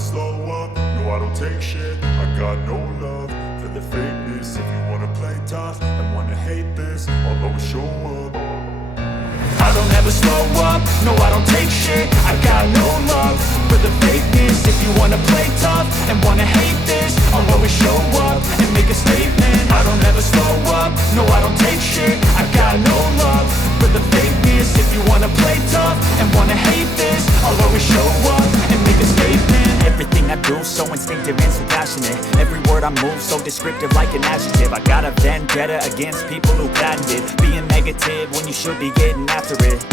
slow up, no I don't take shit. I got no love for the fakeness. If you wanna play tough and wanna hate this, I'll always show up. I don't ever slow up, no I don't take shit. I got no love for the fakeness. If you wanna play tough and wanna hate this, I'll always show up and make a statement. I don't ever slow up, no I don't take shit. I got no love for the fakeness. If you wanna play tough and wanna hate this, I'll always show up and make a statement. Everything I do, so instinctive and so passionate. Every word I move, so descriptive like an adjective. I got a vendetta against people who patented being negative when you should be getting after it.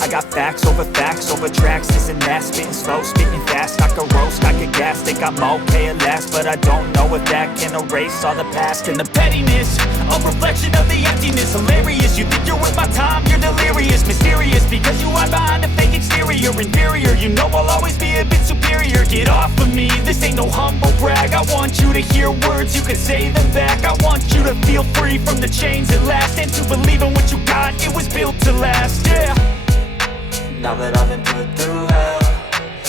I got facts over tracks, this and that. Spitting slow, spitting fast, I could roast, I could gas. Think I'm okay at last, but I don't know if that can erase all the past. And the pettiness, a reflection of the emptiness. Hilarious, you think you're worth my time, you're delirious. Mysterious, because you hide behind a fake exterior. Inferior, you know I'll always be a bit superior. Get off of me, this ain't no humble brag. I want you to hear words, you can say them back. I want you to feel free from the chains at last, and to believe in what you got, it was built to last, yeah. Now that I've been put through hell,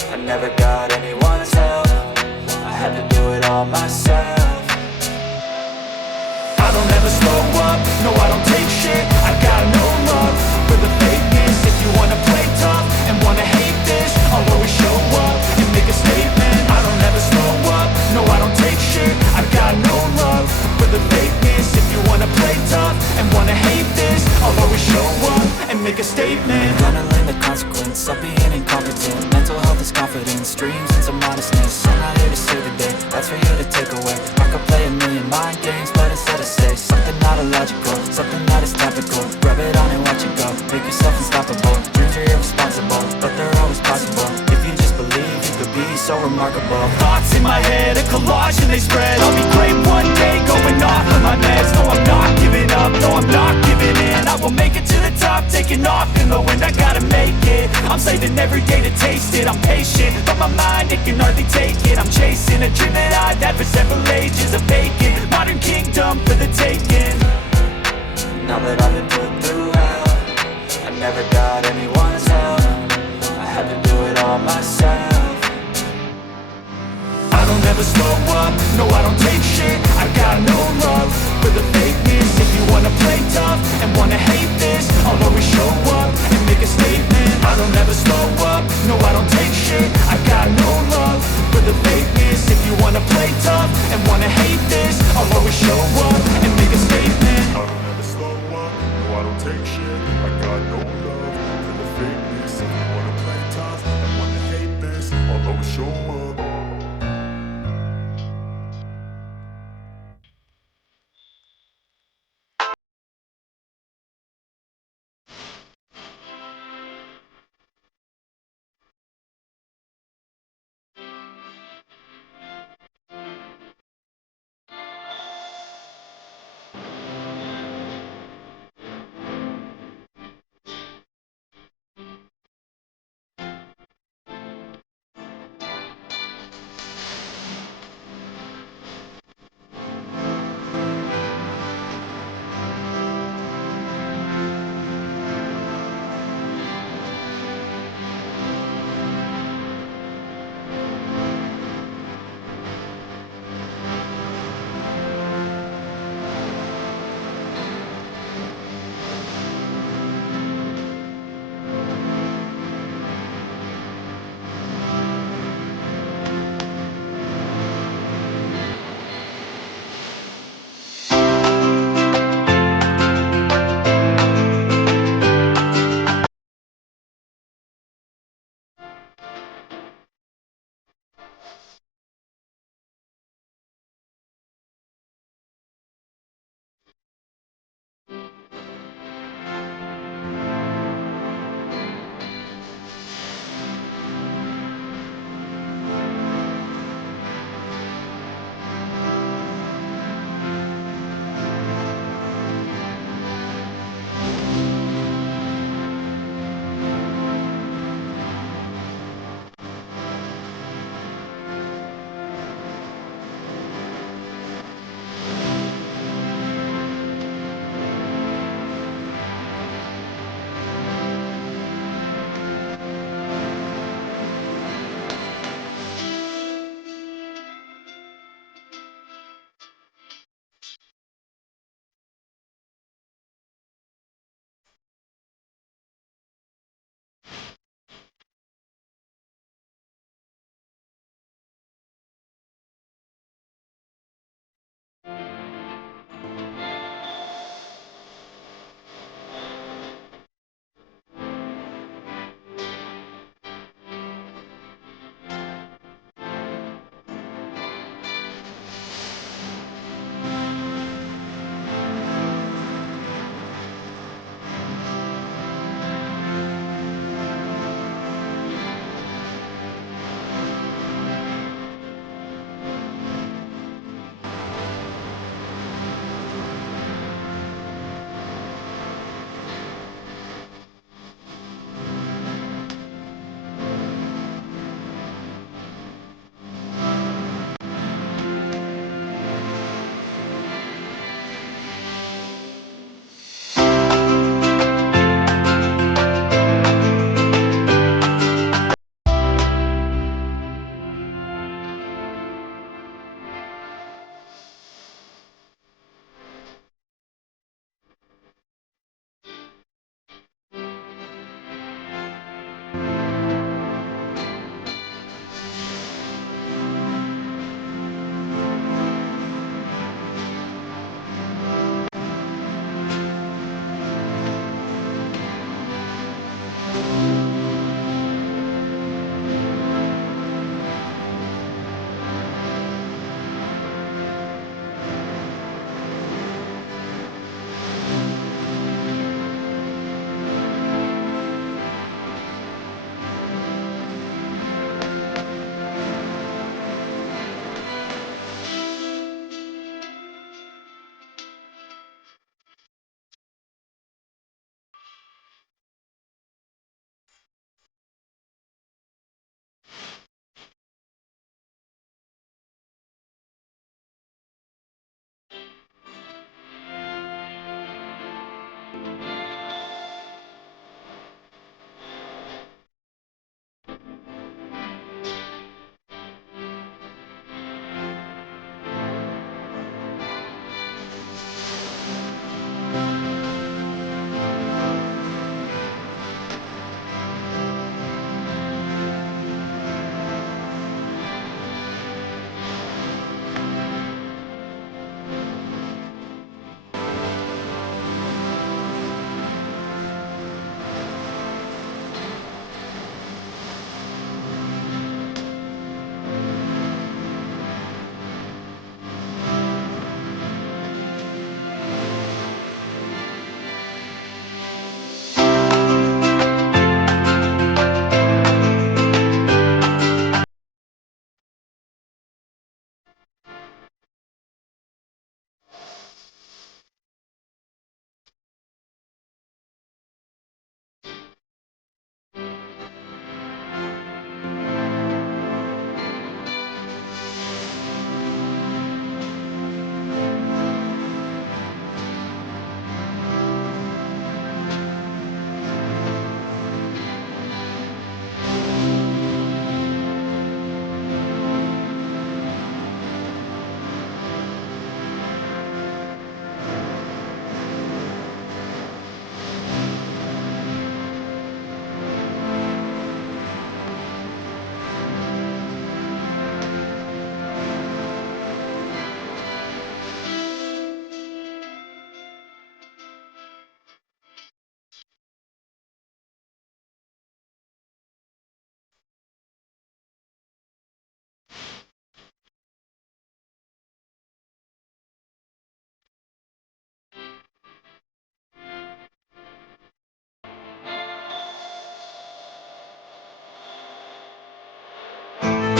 I never got anyone's help. I had to do it all myself. I don't ever slow up, no I don't take shit. I got no love for the fakeness. If you wanna play tough and wanna hate this, I'll always show up and make a statement. I don't ever slow up, no I don't take shit. I got no love for the fakeness. If you wanna play tough and wanna hate this, I'll always show up and make a statement. Gonna learn the consequence of being incompetent. Mental health is confidence, dreams and some modestness. I'm not here to save the day, that's for you to take away. I could play a million mind games, but instead I say something not illogical, something that is topical. Rub it on and watch it go, make yourself unstoppable. Dreams are irresponsible, but they're always possible. If you just believe, you could be so remarkable. Thoughts in my head, a collage and they spread. I'll be great one day, going off of my meds. No, I'm not giving up, no, I'm not giving in. I will make it to the top, taking off in the wind. I gotta make it, I'm saving every day to taste it. I'm patient, but my mind, it can hardly take it. I'm chasing a dream that I've had for several ages. A vacant, modern kingdom for the taking. Now that I've been put through hell, I never got anyone's help. I had to do it all myself. I don't ever slow up, no I don't take shit. I got no love for the fakeness. If you wanna play tough and wanna hate this, I'll always show up and make a statement. I don't ever slow up, no I don't take shit. I got no love for the fakeness. If you wanna play tough and wanna hate this, I'll always show up